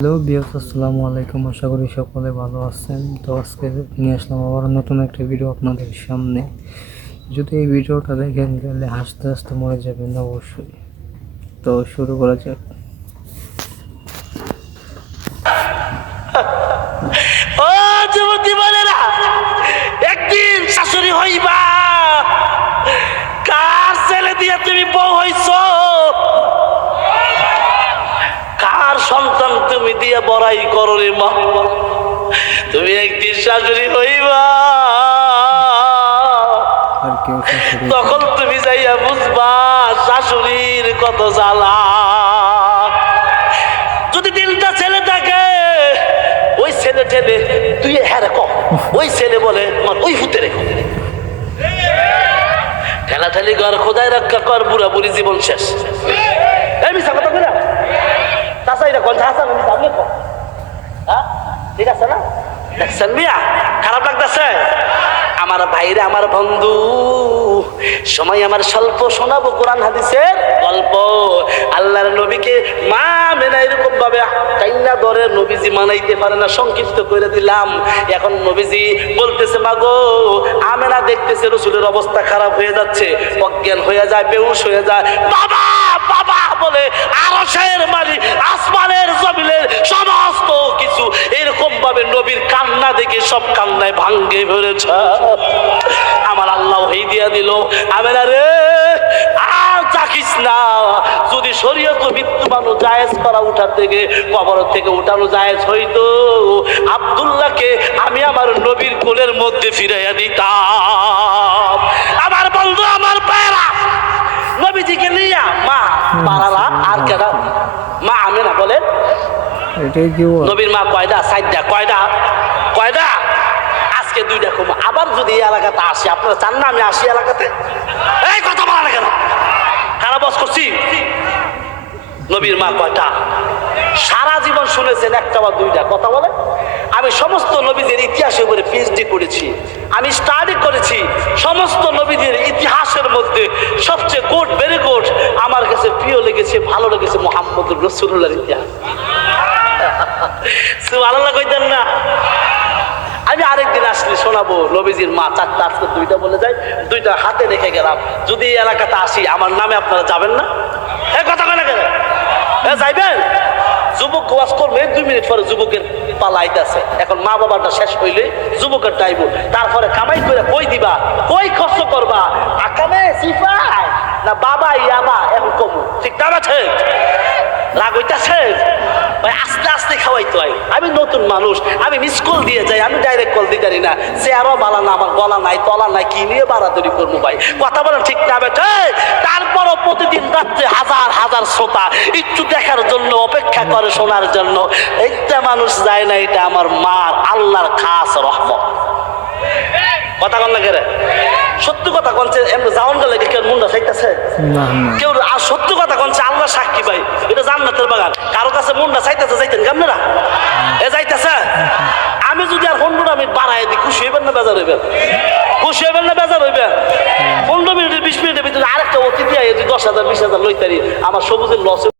Hello বিয়স আসসালামু আলাইকুম। আশা করি সকলে ভালো আছেন। তো আজকে নিয়ে আসলাম আবার নতুন একটা ভিডিও আপনাদের সামনে। যদি এই ভিডিওটা দেখেন, তাহলে হাসতে হাসতে মরে যাবেন অবশ্যই। তো শুরু করা যাক ও যুবতী বলেরা একদিন শাশুড়ি হইবা কার ছেলে দিয়ে তুমি বউ হইছ কার সন্তান তুমি দিয়ে বড়াই করো রে মা। তুমি একদিন শাশুড়ি হইবা তখন তুমি যাইয়া বুঝবা শাশুড়ির কত জ্বালা। যদি তিনটা ছেলে থাকে ওই ছেলে ঠেলে তুই হ্যাঁ রে কম ওই ছেলে বলে ওই হুতে রেখো। ঠেলা ঠেলি ঘর খোদাই রক্ষা কর বুড়া বুড়ি জীবন শেষ এই মিশা কথা কইরা হ্যাঁ ঠিক আছে না দেখছেন মিয়া খারাপ লাগতেছে আমার ভাইরে আমার বন্ধু, সময় আমার স্বল্প শোনাবো কোরআন হাদিসের গল্প। আল্লাহর নবীকে মা মেনা এরকম ভাবে কাইনা ধরে নবীজি মানাইতে পারে না, সংক্ষিপ্ত করে দিলাম। এখন নবীজি বলতেছে, মাগো, আমেনা দেখতেছে, রসুলের অবস্থা খারাপ হয়ে যাচ্ছে, অজ্ঞান হয়ে যায়, বেহুশ হয়ে যায়। বাবা! বলে, আরশের মালিক, আসমানের জমিনের সমস্ত কিছু। এরকম ভাবে নবীর কান্না দেখে সব কান্নায় ভাঙ্গে ভরেছে আমার আল্লাহ হই দিয়া দিল আমেরা রে, আর চাকিস না। যদি শরীয়ত মৃত্যু জায়েজ করা উঠার থেকে, কবর থেকে উঠানো জায়েজ হইতো, আব্দুল্লাহকে আমি আমার নবীর কোলের মধ্যে ফিরাইয়া দিতাম আমার বন্ধু আমার পায়রা নবীজিকে নিয়া মা পারালা আর কেডা মা আমি না বলেন এটাই কি ও? নবীর মা কয়টা সাইডটা কয়টা কয়টা আজকে দুইটা কম। আবার যদি এই এলাকাতে আসি, আপনারা চান না আমি আসি এলাকাতে? এই কথা বলা না। কেন খারাপ বস করছি? নবীর মা কয়টা সারা জীবন শুনেছেন একটা বা দুইটা কথা বলে। আমি সমস্ত নবীদের ইতিহাসের উপরে পিএইচডি করেছি। আমি স্টাডি করেছি। সমস্ত নবীদের ইতিহাসের মধ্যে সবচেয়ে গোট ভেরি গোট আমার কাছে প্রিয় লেগেছে, ভালো লেগেছে মোহাম্মদ রসুল্লাহর ইতিহাস। আমি আরেকদিন আসলে শোনাবো নবীজির মা, চারটা দুইটা বলে যায় দুইটা হাতে রেখে গেলাম। যদি এলাকাতে আসি, আমার নামে আপনারা যাবেন না? এ কথা কেন? কেন যাইবেন? যুবক করবে, দুই মিনিট পরে যুবকের এখন মা বাবাটা শেষ হইলে যুবকের টাইব তারপরে কামাই করে কই দিবা? কই খরচ করবা? আকামে সিফাই না বাবা ইয়াবা এখন কমু। ঠিক না আছে রাগ হইতাছে? আস্তে হয়। আমি নতুন মানুষ আমি মিস কল দিয়ে যাই আমি ডাইরেক্ট কল দিতে পারি না। সে আরও বালা না আমার গলা নাই তলা নাই কি নিয়ে বাড়াদড়ি করব ভাই? কথা বলেন ঠিক না বেঠে তারপরও প্রতিদিন রাত্রে হাজার হাজার শ্রোতা একটু দেখার জন্য অপেক্ষা করে শোনার জন্য। একটা মানুষ যায় না এটা আমার মার আল্লাহর খাস রহমত। কথা কন কেরে? সত্যি কথা কনছে এমনি যাওয়ানটা লেগে কেউ মুন্ডা চাইতেছে কেউ আর সত্য কথা কনছে আল্লাহ সাক্ষী ভাই। এটা জান্নাতের বাগান। কারও কাছে মুন্ডা চাইতেছে যাইতেন কেমন এ যাইতেছে আমি যদি আর পনেরো মিনিট বাড়াই দিই খুশি হইবেন না বেজার হইবেন খুশি হইবেন না বেজার হইবেন পনেরো মিনিটের, বিশ মিনিটের ভিতরে আরেকটা অতিথি আয় দশ হাজার, বিশ হাজার লইতারি, আমার সবুজের লস